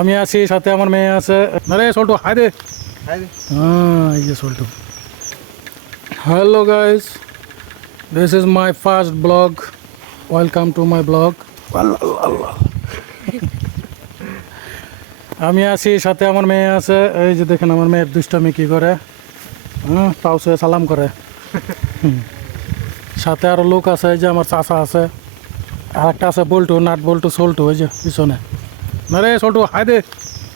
আমি আছি, সাথে আমার মেয়ে আছে। আরে সল্টু হাই দে। হ্যাঁ, এই যে Saltu. Hello guys, this is my first blog. Welcome to my blog. আমি আছি, সাথে আমার মেয়ে আছে। এই যে দেখেন আমার মেয়ের দুষ্টামি কি করে। হ্যাঁ, পাউসে সালাম করে। সাথে আরো লোক আছে, এই যে আমার চাচা আছে, আর একটা আছে বল্টু, নাট বল্টু সল্টু, ওই যে পিছনে। না রে সল্টু হাই দে।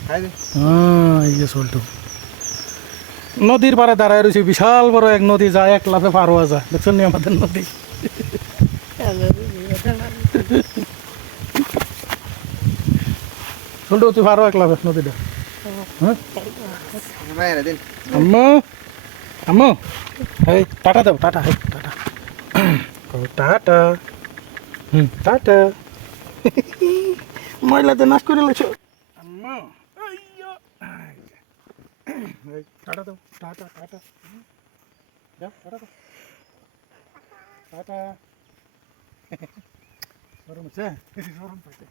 হ্যাঁ, এই যে সল্টু। নদীর পাড়ে দাঁড়ায় রয়েছে, বিশাল বড় এক নদী, যায় এক লাফে পার হওয়া যায়। দেখছেন নি আমাদের নদী? সল্টু তুই পারো এক লাফে নদীটা? হ্যাঁ আম্মু, আম্মু, এই টাটা দেব, টাটা, এই টাটা, টাটা, টাটা। ময়লাতে নাশ করে লেছো আম্মু। এই টাটা দাও, টাটা, টাটা, দাও, টাটা দাও, টাটা। গরম আছে, গরম পাইছে।